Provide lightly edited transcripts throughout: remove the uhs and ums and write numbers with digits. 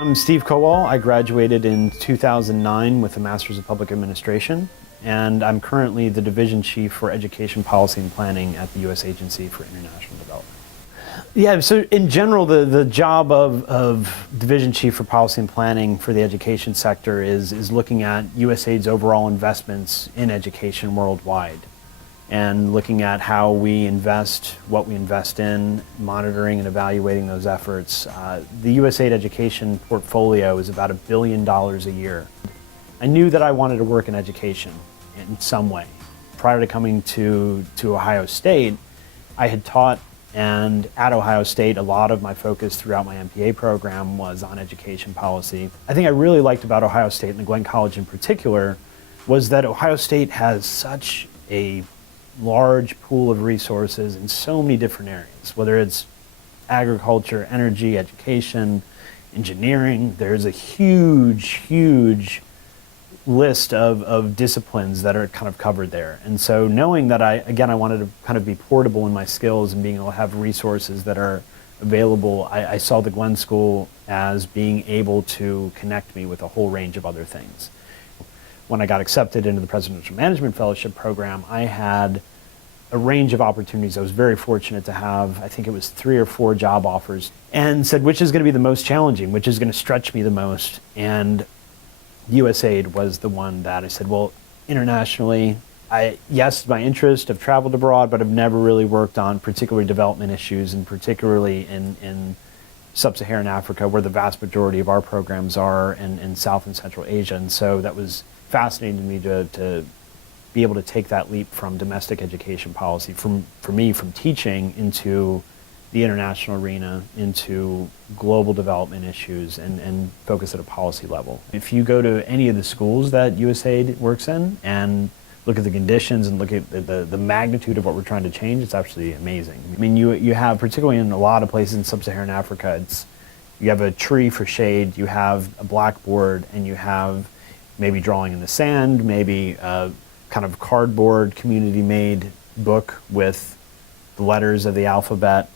I'm Steve Kowal. I graduated in 2009 with a Master's of Public Administration, and I'm currently the Division Chief for Education Policy and Planning at the U.S. Agency for International Development. Yeah, so in general, the job of Division Chief for Policy and Planning for the education sector is looking at USAID's overall investments in education worldwide, and looking at how we invest, what we invest in, monitoring and evaluating those efforts. The USAID education portfolio is about $1 billion a year. I knew that I wanted to work in education in some way. Prior to coming to Ohio State, I had taught, and at Ohio State, a lot of my focus throughout my MPA program was on education policy. I think I really liked about Ohio State, and the Glenn College in particular, was that Ohio State has such a large pool of resources in so many different areas, whether it's agriculture, energy, education, engineering. There's a huge list of disciplines that are kind of covered there. And so knowing that I wanted to kind of be portable in my skills and being able to have resources that are available, I saw the Glenn School as being able to connect me with a whole range of other things. When I got accepted into the Presidential Management Fellowship program, I had a range of opportunities. I was very fortunate to have, I think it was 3 or 4 job offers, and said, which is going to be the most challenging, which is going to stretch me the most? And USAID was the one that I said, well, internationally, yes, my interest, I've traveled abroad, but I've never really worked on particularly development issues, and particularly in sub-Saharan Africa, where the vast majority of our programs are, and South and Central Asia. And so that was fascinating to me to be able to take that leap from domestic education policy, for me, from teaching into the international arena, into global development issues, and focus at a policy level. If you go to any of the schools that USAID works in and look at the conditions and look at the magnitude of what we're trying to change, it's absolutely amazing. I mean, you have, particularly in a lot of places in sub-Saharan Africa, you have a tree for shade, you have a blackboard, and you have maybe drawing in the sand, maybe a kind of cardboard community-made book with the letters of the alphabet,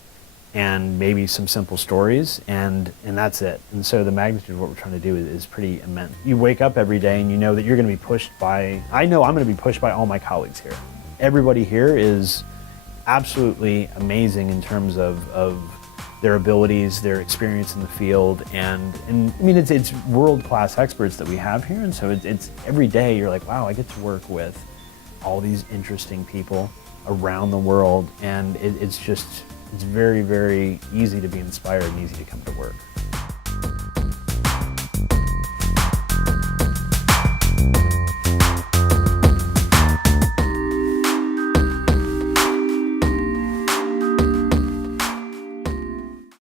and maybe some simple stories, and that's it. And so the magnitude of what we're trying to do is pretty immense. You wake up every day and you know that you're going to be pushed by, I know I'm going to be pushed by all my colleagues here. Everybody here is absolutely amazing in terms of their abilities, their experience in the field, and I mean, it's world-class experts that we have here, and so it's every day you're like, wow, I get to work with all these interesting people around the world, and it's very, very easy to be inspired and easy to come to work.